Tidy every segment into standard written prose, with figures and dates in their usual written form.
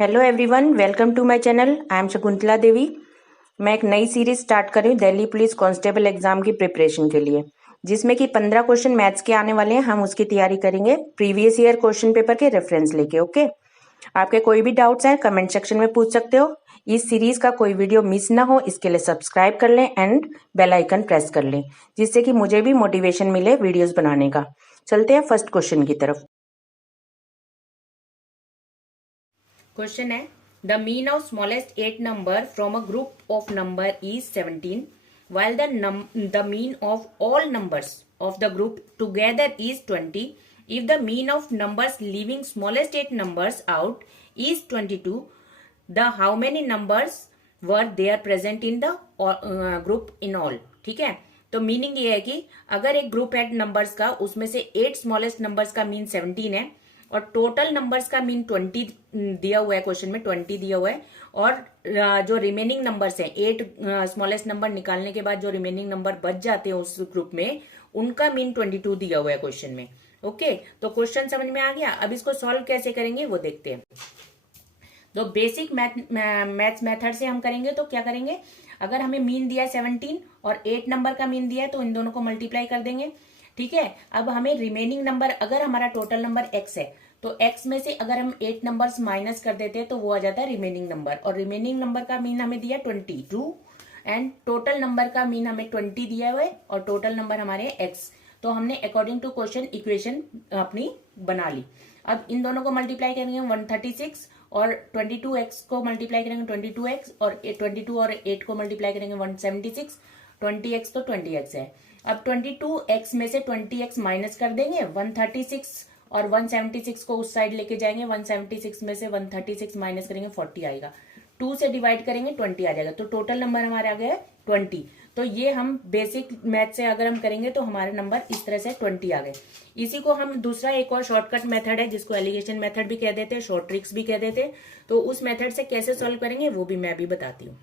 Hello everyone, welcome to my channel. I am Shakuntala Devi. मैं एक नई सीरीज स्टार्ट कर रही हूँ दिल्ली पुलिस कांस्टेबल एग्जाम की प्रिपरेशन के लिए, जिसमें कि 15 क्वेश्चन मैथ्स के आने वाले हैं। हम उसकी तैयारी करेंगे प्रीवियस ईयर क्वेश्चन पेपर के रेफरेंस लेके। ओके, आपके कोई भी डाउट्स हैं कमेंट सेक्शन में पूछ सकते हो। इस सीरीज का कोई वीडियो मिस ना हो, इसके लिए सब्सक्राइब कर लें एंड बेल आइकन प्रेस कर लें, जिससे कि मुझे भी मोटिवेशन मिले वीडियोस बनाने का। चलते हैं फर्स्ट क्वेश्चन की तरफ। क्वेश्चन है, the mean of smallest 8 number from a group of number is 17 while the mean of all numbers of the group together is 20. If the mean of numbers leaving smallest 8 numbers out is 22, the how many numbers were there present in the group in all? ठीक है, तो meaning ये है कि अगर एक group है numbers का, उसमें से 8 स्मॉलेस्ट नंबर्स का मीन 17 है और टोटल नंबर्स का मीन 20 दिया हुआ है, क्वेश्चन में 20 दिया हुआ है, और जो रिमेनिंग नंबर्स हैं 8 स्मॉलेस्ट नंबर निकालने के बाद जो रिमेनिंग नंबर बच जाते हैं उस ग्रुप में, उनका मीन 22 दिया हुआ है क्वेश्चन में। ओके, तो क्वेश्चन समझ में आ गया। अब इसको सॉल्व कैसे करेंगे वो देखते हैं। तो बेसिक मैथ्स मेथड से हम करेंगे। तो क्या करेंगे, अगर हमें मीन दिया है 17 और 8 नंबर का मीन दिया है तो इन दोनों को मल्टीप्लाई कर देंगे। ठीक है, अब हमें रिमेनिंग नंबर, अगर हमारा टोटल नंबर x है तो x में से अगर हम 8 नंबर्स माइनस कर देते हैं तो वो आ जाता है रिमेनिंग नंबर, और रिमेनिंग नंबर का मीन हमें दिया 22 एंड टोटल नंबर का मीन हमें 20 दिया हुआ है और टोटल नंबर हमारे x। तो हमने अकॉर्डिंग टू क्वेश्चन इक्वेशन अपनी बना ली। अब इन दोनों को मल्टीप्लाई करेंगे 136 और 22x को मल्टीप्लाई करेंगे 22x, और 22 और 8 को मल्टीप्लाई करेंगे 176, 20x तो 20x है। अब 22x में से 20x माइनस कर देंगे, 136 और 176 को उस साइड लेके जाएंगे, 176 में से 136 माइनस करेंगे 40 आएगा, 2 से डिवाइड करेंगे 20 आ जाएगा, तो टोटल नंबर हमारे आ गया 20। तो ये हम बेसिक मैथ से अगर हम करेंगे तो हमारे नंबर इस तरह से 20 आ गए। इसी को हम दूसरा एक और शॉर्टकट मेथड है जिसको एलिगेशन मेथड भी कह देते हैं, शॉर्ट ट्रिक्स भी कह देते हैं, तो उस मेथड से कैसे सॉल्व करेंगे वो भी मैं भी बताती हूँ।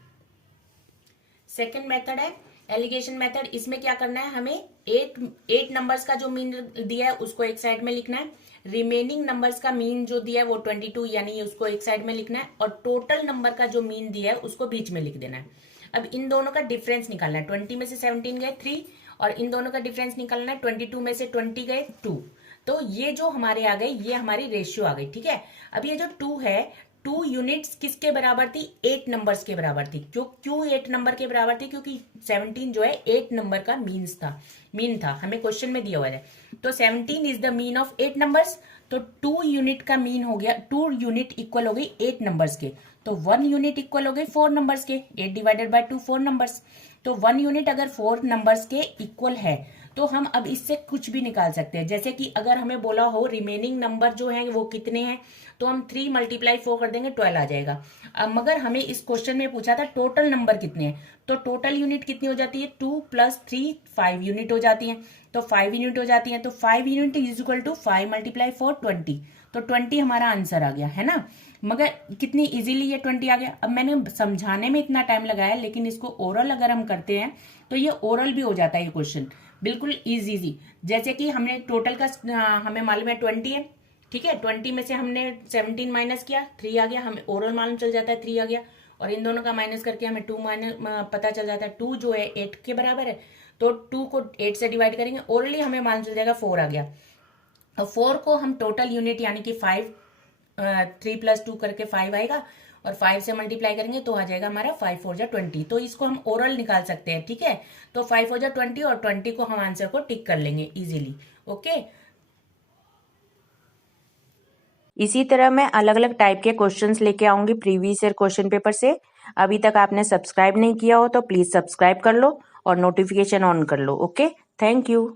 सेकेंड मेथड है एलिगेशन मेथड। इसमें क्या करना है, हमें 8 नंबर्स का जो मीन दिया है उसको एक साइड में लिखना है, रिमेनिंग नंबर्स का मीन जो दिया है वो 22 यानी उसको एक साइड में लिखना है, और टोटल नंबर का जो मीन दिया है उसको बीच में लिख देना है। अब इन दोनों का डिफरेंस निकालना है, 20 में से 17 गए 3, और इन दोनों का डिफरेंस निकालना है, 22 में से 20 गए 2। तो ये जो हमारे आ गए ये हमारी रेशियो आ गई। ठीक है, अब ये जो 2 है, 2 यूनिट्स किसके बराबर थी, 8 नंबर्स के बराबर थी। क्यों 8 नंबर के बराबर थी, क्योंकि 17 जो है 8 नंबर का मीन था हमें क्वेश्चन में दिया हुआ है। तो 17 is the mean of 8 numbers, तो 2 यूनिट का मीन हो गया, 2 यूनिट इक्वल हो गई 8 नंबर्स के, तो 1 यूनिट इक्वल हो गई 4 नंबर्स के, 8 डिवाइडेड बाय 2 4 नंबर्स। तो 1 यूनिट अगर 4 नंबर्स के इक्वल है तो हम अब इससे कुछ भी निकाल सकते हैं। जैसे कि अगर हमें बोला हो रिमेनिंग नंबर जो है वो कितने हैं, तो हम 3 मल्टीप्लाई 4 कर देंगे 12 आ जाएगा। अब मगर हमें इस क्वेश्चन में पूछा था टोटल नंबर कितने हैं, तो टोटल यूनिट कितनी हो जाती है, 2 + 3 5 यूनिट हो जाती है, तो 5 यूनिट हो जाती है, तो 5 यूनिट इज इक्वल टू 5 × 4 20, तो 20 हमारा आंसर आ गया है ना। मगर कितनी इजीली ये 20 आ गया। अब मैंने समझाने में इतना टाइम लगाया, लेकिन इसको ओरल अगर हम करते हैं तो ये ओरल भी हो जाता है ये क्वेश्चन बिल्कुल इजी। जैसे कि हमने टोटल का हमें मालूम है 20 है, ठीक है, 20 में से हमने 17 माइनस किया 3 आ गया, हमें ओरल मालूम चल जाता है 3 आ गया, और इन दोनों का माइनस करके हमें 2 माइनस पता चल जाता है, 2 जो है 8 के बराबर है, तो 2 को 8 से डिवाइड करेंगे, ओरली हमें मालूम चल जाएगा 4 आ गया। और 4 को हम टोटल यूनिट यानी कि 5 3 + 2 करके 5 आएगा, और 5 से मल्टीप्लाई करेंगे तो आ जाएगा हमारा 5 4 जा 20। तो इसको हम ओरल निकाल सकते हैं। ठीक है, तो 5 4 जा 20 और 20 को हम आंसर को टिक कर लेंगे इजीली। ओके, इसी तरह मैं अलग अलग टाइप के क्वेश्चंस लेके आऊंगी प्रीवियस ईयर क्वेश्चन पेपर से। अभी तक आपने सब्सक्राइब नहीं किया हो तो प्लीज सब्सक्राइब कर लो और नोटिफिकेशन ऑन कर लो। Okay, thank you.